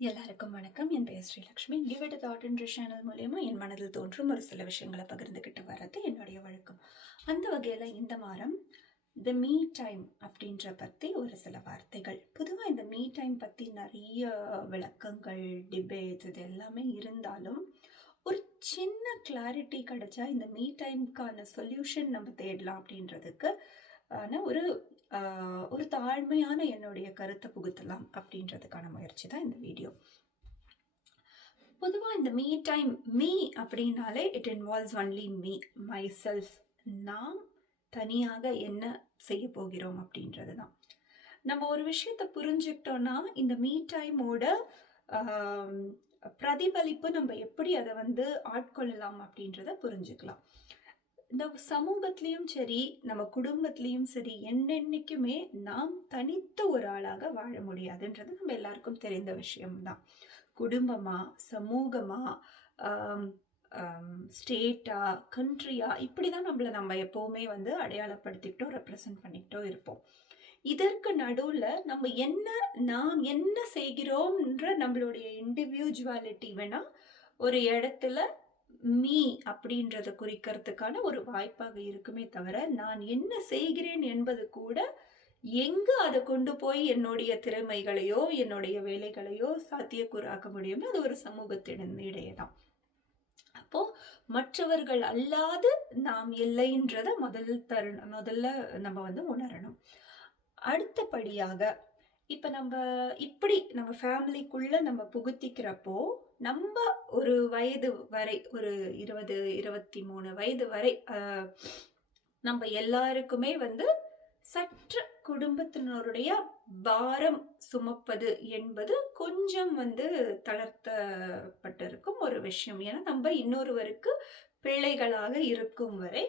எல்லாருக்கும் வணக்கம். என் பெயர் ஸ்ரீலக்ஷ்மி. கிவ் இட் தாட் என்ற சேனல் மூலயமா என் மனதில் தோன்றும் ஒரு சில விஷயங்களை பகிர்ந்துக்கிட்டு வர்றது என்னுடைய வழக்கம். அந்த வகையில் இந்த வாரம் த மீ டைம் அப்படின்ற பற்றி ஒரு சில வார்த்தைகள். பொதுவாக இந்த மீ டைம் பற்றி நிறைய விளக்கங்கள், டிபேட்ஸ் இது எல்லாமே இருந்தாலும் ஒரு சின்ன கிளாரிட்டி கிடைச்சா இந்த மீ டைம்க்கான சொல்யூஷன் நம்ம தேடலாம் அப்படின்றதுக்கு ஒரு ஒரு தாழ்மையான என்னுடைய கருத்தை புகுத்தலாம் அப்படின்றதுக்கான முயற்சி தான் இந்த வீடியோ. பொதுவாக இந்த மீ டைம், மீ அப்படின்னாலே it involves only me, my self. நாம் தனியாக என்ன செய்ய போகிறோம் அப்படின்றது தான். நம்ம ஒரு விஷயத்தை புரிஞ்சுக்கிட்டோம்னா இந்த மீ டைமோட பிரதிபலிப்பு நம்ம எப்படி அதை ஆட்கொள்ளலாம் அப்படின்றத புரிஞ்சுக்கலாம். இந்த சமூகத்திலையும் சரி, நம்ம குடும்பத்திலையும் சரி, என்னென்னைக்குமே நாம் தனித்த ஒரு ஆளாக வாழ முடியாதுன்றது நம்ம எல்லாருக்கும் தெரிந்த விஷயம்தான். குடும்பமா, சமூகமா, ஸ்டேட்டா, கண்ட்ரியா, இப்படிதான் நம்ம எப்பவுமே அடையாளப்படுத்திக்கிட்டோ ரெப்ரசன்ட் பண்ணிக்கிட்டோ இருப்போம். இதற்கு நடுவுல நாம் என்ன செய்கிறோம்ன்ற நம்மளுடைய இண்டிவிஜுவாலிட்டி வேணா ஒரு இடத்துல மீ அப்படின்றத குறிக்கிறதுக்கான ஒரு வாய்ப்பாக இருக்குமே தவிர, நான் என்ன செய்கிறேன் என்பது கூட எங்க அதை கொண்டு போய் என்னுடைய திறமைகளையோ என்னுடைய வேலைகளையோ சாத்தியக்கூறாக்க முடியும்னா அது ஒரு சமூகத்திடையே தான். அப்போ மற்றவர்கள் அல்லாது நாம் இல்லைன்றத முதல்ல நம்ம உணரணும். அடுத்தபடியாக இப்ப நம்ம ஃபேமிலிக்குள்ள நம்ம புகுத்திக்கிறப்போ, நம்ம ஒரு வயது வரை, ஒரு 20, 23 வயது வரை நம்ம எல்லாருக்குமே சற்று குடும்பத்தினருடைய பாரம் சுமப்பது என்பது கொஞ்சம் தளர்த்தப்பட்டிருக்கும் ஒரு விஷயம். ஏன்னா நம்ம இன்னொருவருக்கு பிள்ளைகளாக இருக்கும் வரை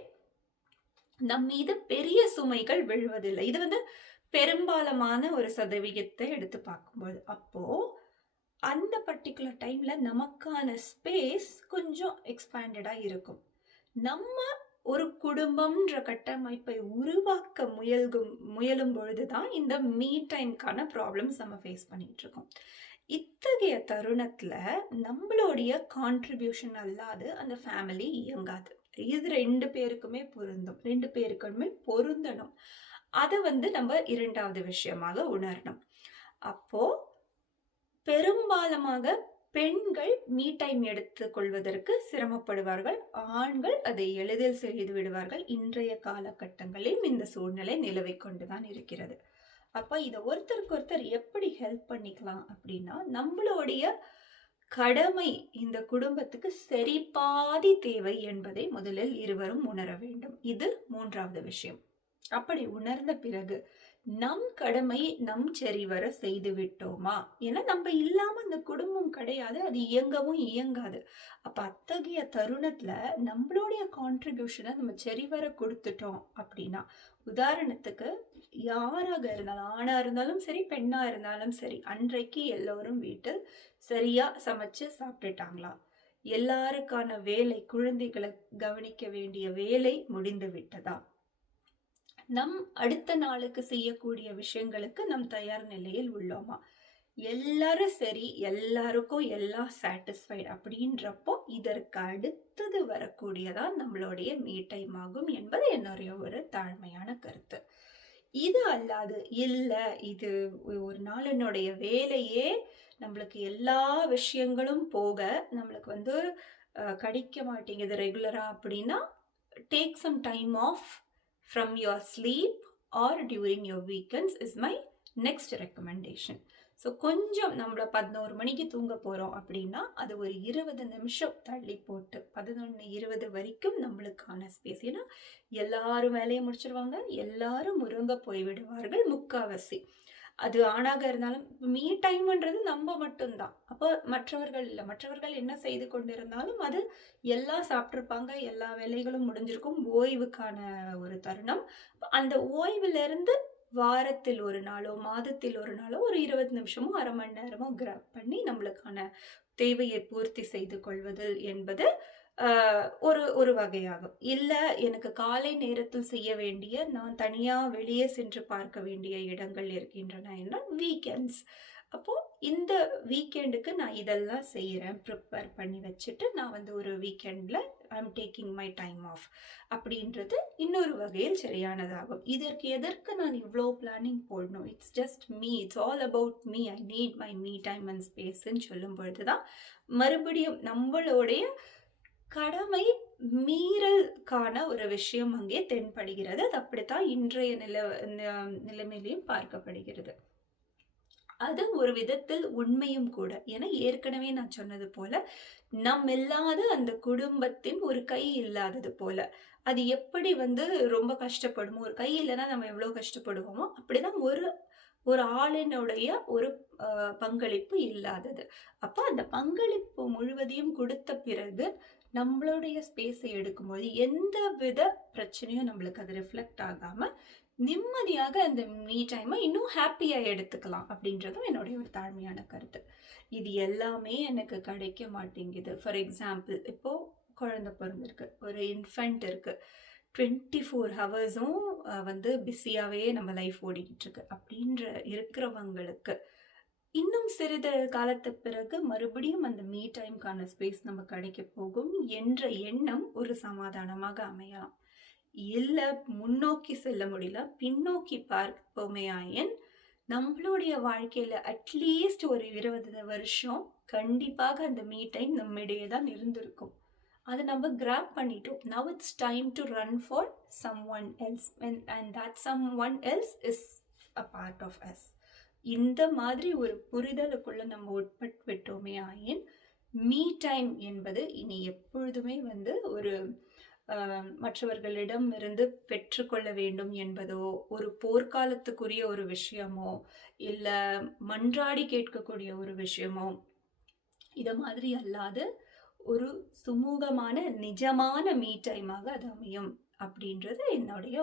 நம் மீது பெரிய சுமைகள் விழுவதில்லை. இது பெரும்பாலான ஒரு சதவிகிதத்தை எடுத்து பார்க்கும்போது, அப்போ அந்த பர்டிகுலர் டைம்ல நமக்கான ஸ்பேஸ் கொஞ்சம் எக்ஸ்பேண்டடா இருக்கும். நம்ம ஒரு குடும்பம்ன்ற கட்டமைப்பை உருவாக்க முயலும் பொழுதுதான் இந்த மீ டைம்க்கான ப்ராப்ளம்ஸ் நம்ம ஃபேஸ் பண்ணிட்டு இருக்கோம். இத்தகைய தருணத்துல நம்மளுடைய கான்ட்ரிபியூஷன் அல்லாது அந்த ஃபேமிலி இயங்காது. இது 2 பேருக்குமே பொருந்தணும். அதை நம்ம இரண்டாவது விஷயமாக உணரணும். அப்போ பெரும்பாலாக பெண்கள் மீ டைம் எடுத்துக் கொள்வதற்கு சிரமப்படுவார்கள். ஆண்கள் அதை எளிதில் செய்து விடுவார்கள். இன்றைய காலகட்டங்களில் இந்த சூழ்நிலை நிலவை கொண்டுதான் இருக்கிறது. அப்ப இதை ஒருத்தருக்கு ஒருத்தர் எப்படி ஹெல்ப் பண்ணிக்கலாம் அப்படின்னா, நம்மளுடைய கடமை இந்த குடும்பத்துக்கு சரி பாதி தேவை என்பதை முதலில் இருவரும் உணர வேண்டும். இது 3வது விஷயம். அப்படி உணர்ந்த பிறகு நம் கடமை நம் சரிவர செய்து விட்டோமா? ஏன்னா நம்ம இல்லாம அந்த குடும்பம் கிடையாது, அது இயங்கவும் இயங்காது. அப்ப அத்தகைய தருணத்துல நம்மளுடைய கான்ட்ரிபியூஷனை நம்ம சரிவர கொடுத்துட்டோம் அப்படின்னா, உதாரணத்துக்கு யாராக இருந்தாலும், ஆணா இருந்தாலும் சரி, பெண்ணா இருந்தாலும் சரி, அன்றைக்கு எல்லோரும் வீட்டில் சரியா சமைச்சு சாப்பிட்டுட்டாங்களா? எல்லாருக்கான வேலை, குழந்தைகளை கவனிக்க வேண்டிய வேலை முடிந்து விட்டதா? நம் அடுத்த நாளுக்கு செய்யக்கூடிய விஷயங்களுக்கு நம் தயார் நிலையில் உள்ளோமா? எல்லாரும் சரி, எல்லாருக்கும் எல்லாம் சாட்டிஸ்ஃபைடு அப்படின்றப்போ இதற்கு அடுத்தது வரக்கூடியதான் நம்மளுடைய மீ டைம் ஆகும் என்பது என்னுடைய ஒரு தாழ்மையான கருத்து. இது அல்லாது இது ஒரு நாள் என்னுடைய வேலையே நம்மளுக்கு எல்லா விஷயங்களும் போக நம்மளுக்கு கிடைக்க மாட்டேங்குது ரெகுலரா அப்படின்னா, take some time off from your sleep or during your weekends is my next recommendation. So கொஞ்சம் நம்மள 11 மணிக்கு தூங்க போகிறோம் அப்படின்னா அது ஒரு 20 நிமிஷம் தள்ளி போட்டு 11:20 வரைக்கும் நம்மளுக்கான ஸ்பேஸ். ஏன்னா எல்லாரும் வேலையை முடிச்சிருவாங்க, எல்லாரும் முருங்க போய்விடுவார்கள் முக்காவாசி. அது ஆணாக இருந்தாலும் மீ டைம்ன்றது நம்ம மட்டும்தான். அப்போ மற்றவர்கள் என்ன செய்து கொண்டிருந்தாலும் அது எல்லாம் சாப்பிட்ருப்பாங்க, எல்லா வேலைகளும் முடிஞ்சிருக்கும், ஓய்வுக்கான ஒரு தருணம். அந்த ஓய்விலிருந்து வாரத்தில் ஒரு நாளோ மாதத்தில் ஒரு நாளோ ஒரு 20 நிமிஷமோ அரை மணி நேரமோ கிராப் பண்ணி நம்மளுக்கான தேவையை பூர்த்தி செய்து கொள்வது என்பது ஒரு வகையாகும். இல்லை எனக்கு காலை நேரத்தில் செய்ய வேண்டிய, நான் தனியாக வெளியே சென்று பார்க்க வேண்டிய இடங்கள் இருக்கின்றன என்றால் வீக்கெண்ட்ஸ். அப்போ இந்த வீக்கெண்டுக்கு நான் இதெல்லாம் செய்கிறேன், ப்ரிப்பேர் பண்ணி வச்சுட்டு நான் வந்து ஒரு வீக்கெண்டில் I am taking my time off அப்படின்றது இன்னொரு வகையில் சரியானதாகும். எதற்கு நான் இவ்வளோ பிளானிங் போடணும்? It's just me, it's all about me, I need my me time and ஸ்பேஸ்ன்னு சொல்லும் பொழுது தான் மறுபடியும் நம்மளுடைய கடமை மீறலுக்கான ஒரு விஷயம் அங்கே தென்படுகிறது. அது அப்படித்தான் இன்றைய நிலைமையிலையும் பார்க்கப்படுகிறது. அது ஒரு விதத்தில் உண்மையும் கூட. ஏன்னா ஏற்கனவே நான் சொன்னது போல, இல்லாத அந்த குடும்பத்தின் ஒரு கை இல்லாதது போல. அது எப்படி வந்து ரொம்ப கஷ்டப்படுமோ, ஒரு கை இல்லைன்னா நம்ம எவ்வளோ கஷ்டப்படுவோமோ, அப்படிதான் ஒரு ஆளினுடைய ஒரு பங்களிப்பு இல்லாதது. அப்ப அந்த பங்களிப்பு முழுவதையும் கொடுத்த பிறகு நம்மளுடைய ஸ்பேஸை எடுக்கும்போது எந்த வித பிரச்சனையும் நம்மளுக்கு அது ரிஃப்ளெக்ட் ஆகாம நிம்மதியாக அந்த மீ டைமை இன்னும் ஹாப்பியா எடுத்துக்கலாம் அப்படின்றதும் என்னுடைய ஒரு தாழ்மையான கருத்து. இது எல்லாமே எனக்கு கிடைக்க மாட்டேங்குது. ஃபார் எக்ஸாம்பிள், இப்போ குழந்தை பிறந்திருக்கு, ஒரு இன்ஃபென்ட் இருக்கு, 24 ஹவர்ஸும் வந்து பிஸியாவே நம்ம லைஃப் ஓடிக்கிட்டு இருக்கு அப்படின்ற இருக்கிறவங்களுக்கு இன்னும் சிறிது காலத்து பிறகு மறுபடியும் அந்த மீ டைம்கான ஸ்பேஸ் நம்ம கிடைக்க போகும் என்ற எண்ணம் ஒரு சமாதானமாக அமையலாம். இல்ல முன்னோக்கி செல்ல முடியல, பின்னோக்கி பார்ப்போமே ஆயின் நம்மளுடைய வாழ்க்கையில அட்லீஸ்ட் ஒரு 20 வருஷம் கண்டிப்பாக அந்த மீ டைம் நம்மிடையே தான் இருந்திருக்கும். அதை நம்ம கிராப் பண்ணிட்டோம். Now it's time to run for someone else and that someone else is a part of us. இந்த மாதிரி ஒரு புரிதலுக்குள்ள நம்ம உட்பட்டு விட்டோமே ஆயின் மீ டைம் என்பது இனி எப்பொழுதுமே வந்து ஒரு மற்றவர்களிடம் இருந்து பெற்றுக்கொள்ள வேண்டும் என்பதோ, ஒரு போர்க்காலத்துக்குரிய ஒரு விஷயமோ, இல்ல மன்றாடி கேட்கக்கூடிய ஒரு விஷயமோ, இத மாதிரி அல்லாது ஒரு சுமூகமான நிஜமான மீ டைமாக அது அமையும் அப்படின்றது என்னுடைய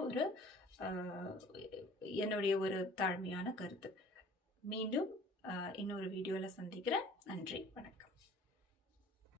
ஒரு தாழ்மையான கருத்து. மீண்டும் இன்னொரு வீடியோல சந்திக்கிறேன். நன்றி, வணக்கம்.